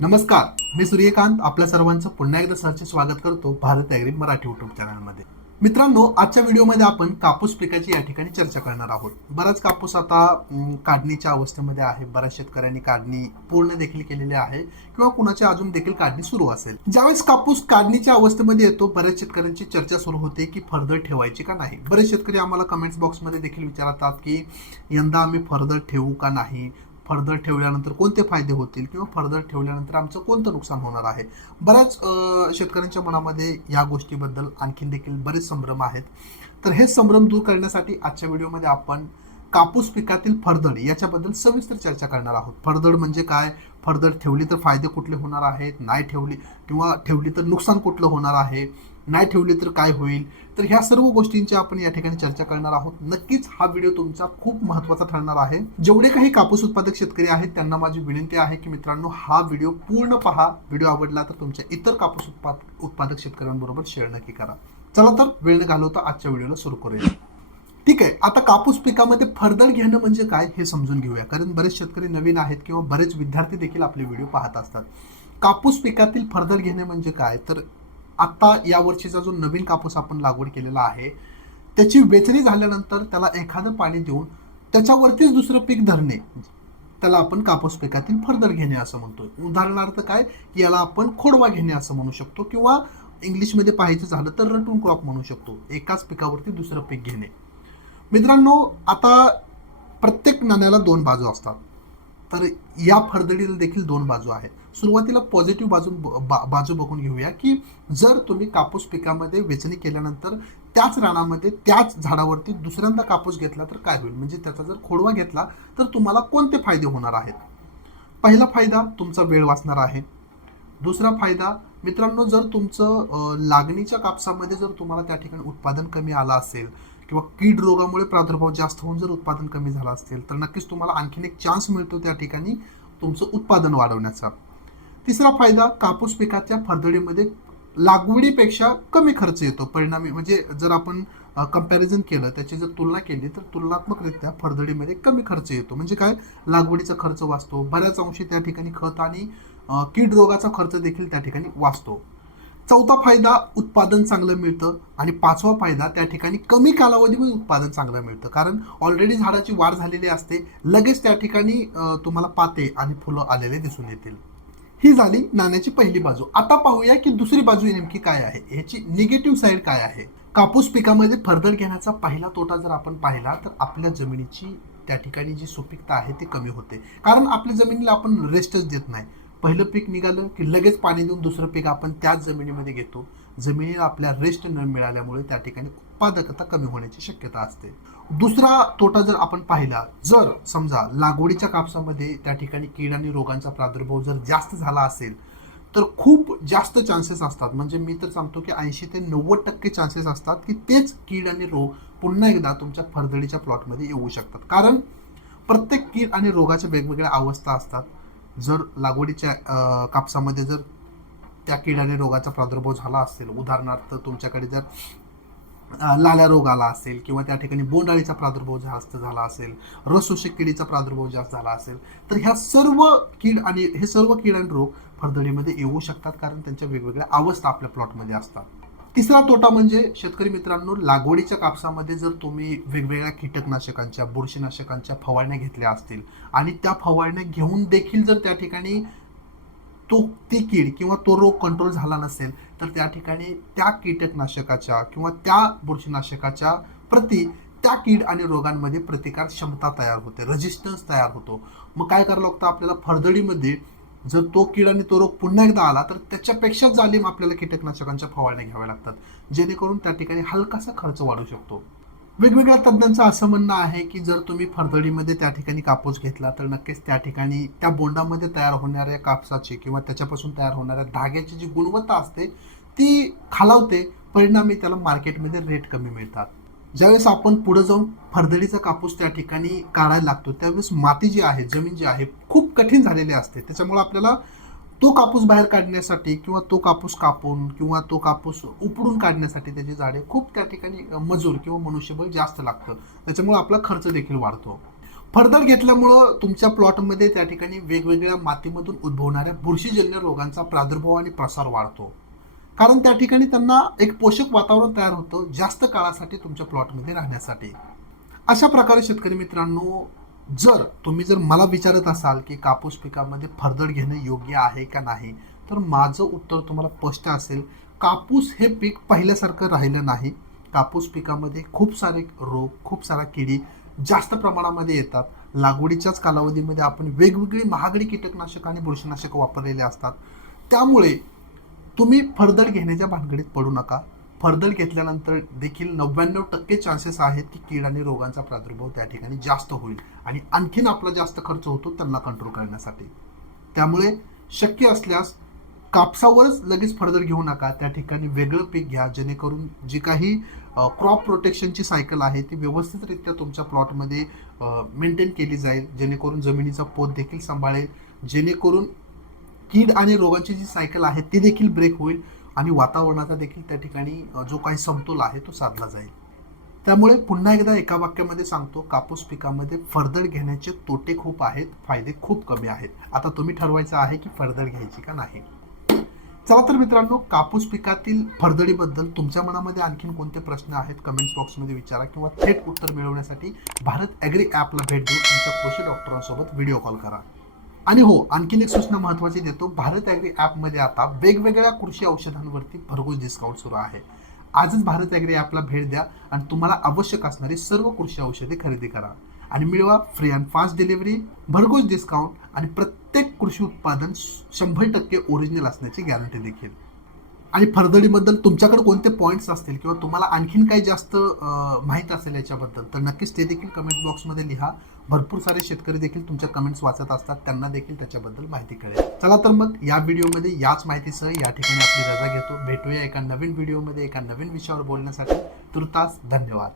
नमस्कार, मी सूर्यकांत आपल्या सर्वांचं पुन्हा एकदा सहर्ष स्वागत करतो भारत ॲग्री मराठी यूट्यूब चॅनलमध्ये. मित्रांनो, आजच्या व्हिडिओमध्ये आपण कापूस पिकाची या ठिकाणी चर्चा करणार आहोत. बराच कापूस आता काढणीच्या अवस्थेमध्ये आहे. बऱ्याच शेतकऱ्यांनी काढणी पूर्ण देखील केलेली आहे किंवा कुणाची अजून देखील काढणी सुरू असेल. ज्यावेळेस कापूस काढणीच्या अवस्थेमध्ये येतो, बऱ्याच शेतकऱ्यांची चर्चा सुरू होते की फरदड ठेवायची का नाही. बरेच शेतकरी आम्हाला कमेंट्स बॉक्समध्ये देखील विचारतात की यंदा आम्ही फरदड ठेवू का नाही, फरदड ठेवल्यानंतर कोणते फायदे होतील किंवा फरदड ठेवल्यानंतर आमचं कोणतं नुकसान होणार आहे. बऱ्याच शेतकऱ्यांच्या मनामध्ये या गोष्टीबद्दल आणखीन देखील बरेच संभ्रम आहेत. तर हे संभ्रम दूर करण्यासाठी आजच्या व्हिडिओमध्ये आपण कापूस पिकातील फरदड याच्याबद्दल सविस्तर चर्चा करणार आहोत. फरदड म्हणजे काय, फरदड ठेवली तर फायदे कुठले होणार आहेत, नाही ठेवली किंवा ठेवली तर नुकसान कुठलं होणार आहे, नाही ठेवली तर काय होईल. तर ह्या सर्व गोष्टींची आपण या ठिकाणी चर्चा करणार आहोत. नक्कीच हा व्हिडिओ तुमचा खूप महत्त्वाचा ठरणार आहे. जेवढे काही कापूस उत्पादक शेतकरी आहेत त्यांना माझी विनंती आहे की मित्रांनो, हा व्हिडिओ पूर्ण पहा. व्हिडिओ आवडला तर तुमच्या इतर कापूस उत्पादक शेतकऱ्यांबरोबर शेअर नक्की करा. चला तर वेळ न घालवता आजच्या व्हिडिओला सुरू करूया. ठीक आहे, आता कापूस पिकामध्ये फरदड घेणं म्हणजे काय हे समजून घेऊया, कारण बरेच शेतकरी नवीन आहेत किंवा बरेच विद्यार्थी देखील आपले व्हिडिओ पाहत असतात. कापूस पिकातील फरदड घेणे म्हणजे काय, तर आता या वर्षीचा जो नवीन कापूस आपण लागवड केलेला आहे त्याची वेचणी झाल्यानंतर त्याला एखादं पाणी देऊन त्याच्यावरतीच दुसरं पीक धरणे, त्याला आपण कापूस पिकातील फरदड घेणे असं म्हणतो. उदाहरणार्थ काय, याला आपण खोडवा घेणे असं म्हणू शकतो किंवा इंग्लिशमध्ये पाहायचं झालं तर रटून क्रॉप म्हणू शकतो. एकाच पिकावरती दुसरं पीक घेणे. मित्रांनो, आता प्रत्येक नाण्याला दोन बाजू असतात. तर या फरदडीला देखील दोन बाजू आहेत. सुरुवातीला पॉझिटिव्ह बाजू बघून घेऊया की जर तुम्ही कापूस पिकामध्ये वेचणी केल्यानंतर त्याच रानामध्ये त्याच झाडावरती दुसऱ्यांदा कापूस घेतला तर काय होईल, म्हणजे त्याचा जर खोडवा घेतला तर तुम्हाला कोणते फायदे होणार आहेत. पहिला फायदा, तुमचा वेळ वाचणार आहे. दुसरा फायदा मित्रांनो, जर तुमचं लागणीच्या कापसामध्ये जर तुम्हाला त्या ठिकाणी उत्पादन कमी आलं असेल किंवा कीड रोगामुळे प्रादुर्भाव जास्त होऊन जर उत्पादन कमी झालं असेल तर नक्कीच तुम्हाला आणखीन एक चान्स मिळतो त्या ठिकाणी तुमचं उत्पादन वाढवण्याचा. तिसरा फायदा, कापूस पिकाच्या फरदडीमध्ये लागवडीपेक्षा कमी खर्च येतो. परिणामी म्हणजे जर आपण कंपॅरिझन केलं, त्याची जर तुलना केली तर तुलनात्मकरित्या फरदडीमध्ये कमी खर्च येतो. म्हणजे काय, लागवडीचा खर्च वाचतो, बऱ्याच अंशी त्या ठिकाणी खत आणि कीड रोगाचा खर्च देखील त्या ठिकाणी वाचतो. चौथा फायदा, उत्पादन चांगलं मिळतं. आणि पाचवा फायदा, त्या ठिकाणी कमी कालावधीमध्ये उत्पादन चांगलं मिळतं, कारण ऑलरेडी झाडाची वाढ झालेली असते, लगेच त्या ठिकाणी तुम्हाला पाते आणि फुलं आलेले दिसून येतील. ही झाली नाण्याची पहिली बाजू. आता पाहूया की दुसरी बाजू नेमकी काय आहे, ह्याची निगेटिव्ह साईड काय आहे. कापूस पिकामध्ये फरदड घेण्याचा पहिला तोटा जर आपण पाहिला तर आपल्या जमिनीची त्या ठिकाणी जी सुपीकता आहे ती कमी होते, कारण आपल्या जमिनीला आपण रेस्टच देत नाही. पहिलं पीक निघालं की लगेच पाणी देऊन दुसरं पीक आपण त्याच जमिनीमध्ये घेतो. जमिनीला आपल्या रेस्ट न मिळाल्यामुळे त्या ठिकाणी उत्पादकता कमी होण्याची शक्यता असते. दुसरा तोटा जर आपण पाहिला, जर समजा लागवडीच्या कापसामध्ये त्या ठिकाणी कीड आणि रोगांचा प्रादुर्भाव जर जास्त झाला असेल तर खूप जास्त चान्सेस असतात, म्हणजे मी तर सांगतो की 80 ते 90% चान्सेस असतात की तेच कीड आणि रोग पुन्हा एकदा तुमच्या फरदडीच्या प्लॉटमध्ये येऊ शकतात. कारण प्रत्येक कीड आणि रोगाच्या वेगवेगळ्या अवस्था असतात. जर लागवडीच्या कापसामध्ये जर त्या कीड आणि रोगाचा प्रादुर्भाव झाला असेल, उदाहरणार्थ तुमच्याकडे जर लाल्या रोग आला असेल किंवा त्या ठिकाणी बोंडअळीचा प्रादुर्भाव जास्त झाला असेल, रसशोषक किडीचा प्रादुर्भाव जास्त झाला असेल, तर ह्या सर्व कीड आणि रोग फरदडीमध्ये येऊ शकतात, कारण त्यांच्या वेगवेगळ्या अवस्था आपल्या प्लॉटमध्ये असतात. तिसरा तोटा म्हणजे शेतकरी मित्रांनो, लागवडीच्या कापसामध्ये जर तुम्ही वेगवेगळ्या कीटकनाशकांच्या, बुरशीनाशकांच्या फवारण्या घेतल्या असतील आणि त्या फवारण्या घेऊन देखील जर त्या ठिकाणी ती कीड किंवा तो रोग कंट्रोल झाला नसेल तर त्या ठिकाणी त्या कीटकनाशकाच्या किंवा त्या बुरशीनाशकाच्या प्रति त्या कीड आणि रोगांमध्ये प्रतिकार क्षमता तयार होते, रेजिस्टन्स तयार होतो. मग काय करावं लागतं आपल्याला, फरदडीमध्ये जर तो कीड आणि तो रोग पुन्हा एकदा आला तर त्याच्यापेक्षा जालीम आपल्याला कीटकनाशकांच्या फवारण्या घ्याव्या लागतात, जेणेकरून त्या ठिकाणी हलकासा खर्च वाढू शकतो. वेगवेगळ्या तज्ज्ञांचं असं म्हणणं आहे की जर तुम्ही फरदडीमध्ये त्या ठिकाणी कापूस घेतला तर नक्कीच त्या ठिकाणी त्या बोंडामध्ये तयार होणाऱ्या कापसाची किंवा त्याच्यापासून तयार होणाऱ्या धाग्याची जी गुणवत्ता असते ती खालावते, परिणामी त्याला मार्केटमध्ये रेट कमी मिळतात. ज्यावेळेस आपण पुढे जाऊन फरदडीचा कापूस त्या ठिकाणी काढायला लागतो त्यावेळेस माती जी आहे, जमीन जी आहे खूप कठीण झालेली असते. त्याच्यामुळे आपल्याला तो कापूस बाहेर काढण्यासाठी किंवा तो कापूस कापून किंवा तो कापूस उपडून काढण्यासाठी त्याची झाडे खूप त्या ठिकाणी मजूर किंवा मनुष्यबळ जास्त लागतं, त्याच्यामुळे आपला खर्च देखील वाढतो. फरदड घेतल्यामुळं तुमच्या प्लॉटमध्ये त्या ठिकाणी वेगवेगळ्या मातीमधून उद्भवणाऱ्या बुरशीजन्य रोगांचा प्रादुर्भाव आणि प्रसार वाढतो. कारण त्या ठिकाणी त्यांना एक पोषक वातावरण तयार होतं जास्त काळासाठी तुमच्या प्लॉटमध्ये राहण्यासाठी. अशा प्रकारे शेतकरी मित्रांनो, जर मला विचारत असाल की कापूस पिकामध्ये फरदड घेणं योग्य आहे का नाही, तर माझं उत्तर तुम्हाला स्पष्ट असेल. कापूस हे पीक पहिल्यासारखं राहिलं नाही. कापूस पिकामध्ये खूप सारे रोग, खूप सारा किडी जास्त प्रमाणामध्ये येतात. लागवडीच्याच कालावधीमध्ये आपण वेगवेगळी महागडी कीटकनाशक आणि बुरशीनाशक वापरलेले असतात. त्यामुळे तुम्ही फरदड घेण्याच्या भानगडीत पडू नका. फरदड घेतल्यानंतर देखील 99% चान्सेस आहेत की कीड आणि रोगांचा प्रादुर्भाव त्या ठिकाणी जास्त होईल आणि आणखीन आपला जास्त खर्च होतो त्यांना कंट्रोल करण्यासाठी. त्यामुळे शक्य असल्यास कापसावरच लगेच फरदड घेऊ नका. त्या ठिकाणी वेगळं पीक घ्या, जेणेकरून जी काही क्रॉप प्रोटेक्शनची सायकल आहे ती व्यवस्थितरित्या तुमच्या प्लॉटमध्ये मेंटेन केली जाईल, जेणेकरून जमिनीचा पोत देखील सांभाळेल, जेणेकरून कीड आणि रोगांची जी सायकल आहे ती देखील ब्रेक होईल आणि वातावरणाचा देखील त्या ठिकाणी जो काही समतोल आहे तो साधला जाईल. त्यामुळे पुन्हा एकदा एका वाक्यामध्ये सांगतो, कापूस पिकामध्ये फरदड घेण्याचे तोटे खूप आहेत, फायदे खूप कमी आहेत. आता तुम्ही ठरवायचं आहे की फरदड घ्यायची का नाही. चला तर मित्रांनो, कापूस पिकातील फरदडीबद्दल तुमच्या मनामध्ये आणखीन कोणते प्रश्न आहेत कमेंट्स बॉक्समध्ये विचारा, किंवा थेट उत्तर मिळवण्यासाठी भारत ॲग्री ॲपला भेट देऊन तुमच्या कृषी डॉक्टरांसोबत व्हिडिओ कॉल करा. आणि हो, आणखीन एक सूचना महत्त्वाची देतो, भारत ॲग्री ॲपमध्ये आता वेगवेगळ्या कृषी औषधांवरती भरघोस डिस्काउंट सुरू आहे. आजच भारत ॲग्री ॲपला भेट द्या आणि तुम्हाला आवश्यक असणारी सर्व कृषी औषधे खरेदी करा आणि मिळवा फ्री अँड फास्ट डिलिव्हरी, भरघोस डिस्काउंट आणि प्रत्येक कृषी उत्पादन 100% ओरिजिनल असण्याची गॅरंटी देखील. आणि फरदडीबद्दल तुमच्याकडे कोणते पॉईंट्स असतील किंवा तुम्हाला आणखीन काही जास्त माहीत असेल याच्याबद्दल, तर नक्कीच ते देखील कमेंट्स बॉक्समध्ये लिहा. भरपूर सारे शेतकरी देखील तुमच्या कमेंट्स वाचत असतात, त्यांना देखील त्याच्याबद्दल माहिती कळेल. चला तर मग या व्हिडिओमध्ये याच माहितीसह या ठिकाणी आपली रजा घेतो. भेटूया एका नवीन व्हिडिओमध्ये एका नवीन विषयावर बोलण्यासाठी. तुर्तास धन्यवाद.